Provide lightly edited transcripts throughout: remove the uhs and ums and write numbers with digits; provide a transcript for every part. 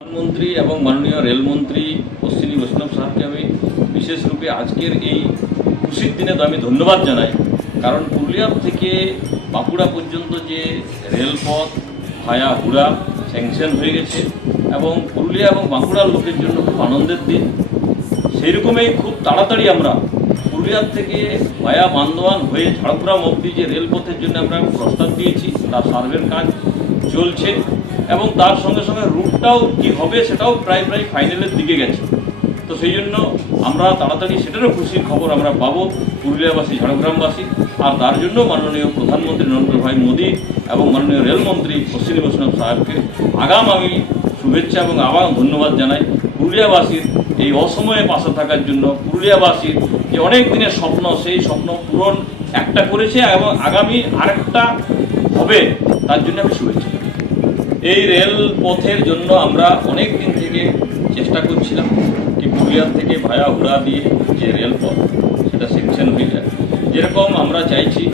প্রধানমন্ত্রী এবং মাননীয় রেলমন্ত্রী অশ্বিনী বৈষ্ণব সাহেবকে আমি বিশেষ রূপে আজকের এই খুশির দিনে তো আমি ধন্যবাদ জানাই। কারণ পুরুলিয়া থেকে বাঁকুড়া পর্যন্ত যে রেলপথ ভায়া হুড়া স্যাংশন হয়ে গেছে এবং পুরুলিয়া এবং বাঁকুড়ার লোকের জন্য খুব আনন্দের দিন। সেই রকমই খুব তাড়াতাড়ি আমরা পুরুলিয়ার থেকে ভায়া বান্দোয়ান হয়ে ঝাড়গ্রাম অবধি যে রেলপথের জন্য আমরা প্রস্তাব দিয়েছি, তার সার্ভের কাজ চলছে এবং তার সঙ্গে সঙ্গে রুটটাও কী হবে সেটাও প্রায় ফাইনালের দিকে গেছে। তো সেই জন্য আমরা তাড়াতাড়ি সেটারও খুশির খবর আমরা পাবো পুরুলিয়াবাসী, ঝাড়গ্রামবাসী। আর তার জন্য মাননীয় প্রধানমন্ত্রী নরেন্দ্র ভাই মোদী এবং মাননীয় রেলমন্ত্রী অশ্বিনী বৈষ্ণব সাহেবকে আগাম আমি শুভেচ্ছা এবং আবার ধন্যবাদ জানাই। পুরুলিয়াবাসীর এই অসময়ে পাশে থাকার জন্য, পুরুলিয়াবাসীর যে অনেক দিনের স্বপ্ন, সেই স্বপ্ন পূরণ একটা করেছে এবং আগামী আরেকটা হবে, তার জন্য আমি শুভেচ্ছা। এই রেলপথের জন্য আমরা অনেক দিন থেকে চেষ্টা করছিলাম কি পুরুলিয়ার থেকে ভায়া হুড়া দিয়ে যে রেলপথ সেটা সেকশন হয়ে যায়। যেরকম আমরা চাইছি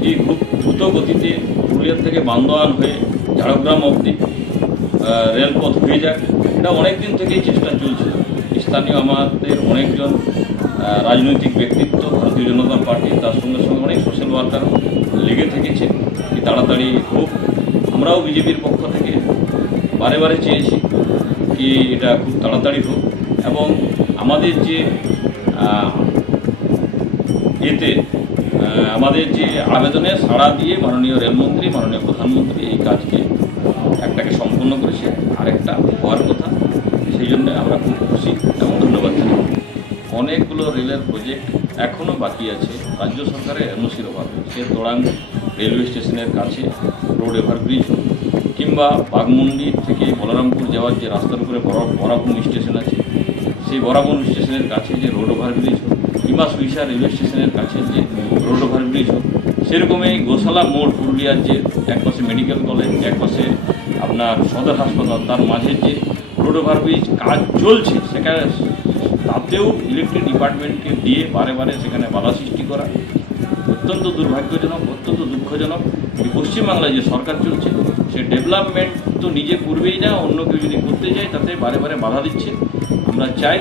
কি খুব দ্রুত গতিতে পুরুলিয়ার থেকে বান্দোয়ান হয়ে ঝাড়গ্রাম অবধি রেলপথ হয়ে যাক, এটা অনেক দিন থেকেই চেষ্টা চলছিল। স্থানীয় আমাদের অনেকজন রাজনৈতিক ব্যক্তিত্ব, ভারতীয় জনতা পার্টি, তার সঙ্গে সঙ্গে অনেক সোশ্যাল ওয়ার্কারও লেগে থেকেছে কি তাড়াতাড়ি হোক। আমরাও বিজেপির পক্ষ থেকে বারে চেয়েছি কি এটা খুব তাড়াতাড়ি হোক এবং আমাদের যে আমাদের যে আবেদনে সাড়া দিয়ে মাননীয় রেলমন্ত্রী, মাননীয় প্রধানমন্ত্রী এই কাজকে একটাকে সম্পন্ন করেছে, আরেকটা হওয়ার কথা। সেই জন্য আমরা খুব খুশি এবং ধন্যবাদ জানাই। অনেকগুলো রেলের প্রজেক্ট এখনও বাকি আছে রাজ্য সরকারের এনওসির অভাবে। সে তোড়াং রেলওয়ে স্টেশনের কাছে রোড ওভারব্রিজ হোক, কিংবা বাঘমুন্ডি থেকে বলরামপুর যাওয়ার যে রাস্তার উপরে বরাবন স্টেশন আছে, সেই বরাবন স্টেশনের কাছে যে রোড ওভারব্রিজ হোক, কিংবা সুইসা রেলওয়ে স্টেশনের কাছে যে রোড ওভারব্রিজ হোক। সেরকমই গোশালা মোড়, পুরুলিয়ার যে একপাশে মেডিকেল কলেজ, একপাশে আপনার সদর হাসপাতাল, তার মাঝে যে রোড ওভারব্রিজ কাজ চলছে, সেখানে তাতেও ইলেকট্রিক ডিপার্টমেন্টকে দিয়ে বারে সেখানে বাধা সৃষ্টি করা অত্যন্ত দুর্ভাগ্যজনক, অত্যন্ত দুঃখজনক। এই পশ্চিমবাংলায় যে সরকার চলছে, সে ডেভেলপমেন্ট তো নিজে করবেই না, অন্য কেউ যদি করতে যায় তাতে বারে বাধা দিচ্ছে। আমরা চাই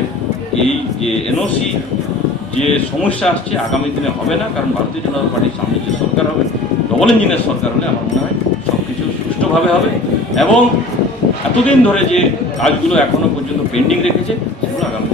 এই যে এনওসি যে সমস্যা আসছে আগামী দিনে হবে না, কারণ ভারতীয় জনতা পার্টির সামনে যে সরকার হবে, ডবল ইঞ্জিনের সরকার হলে আমার মনে হয় সব কিছু সুষ্ঠুভাবে হবে এবং এতদিন ধরে যে কাজগুলো এখনও পর্যন্ত পেন্ডিং রেখেছে সেগুলো আগামী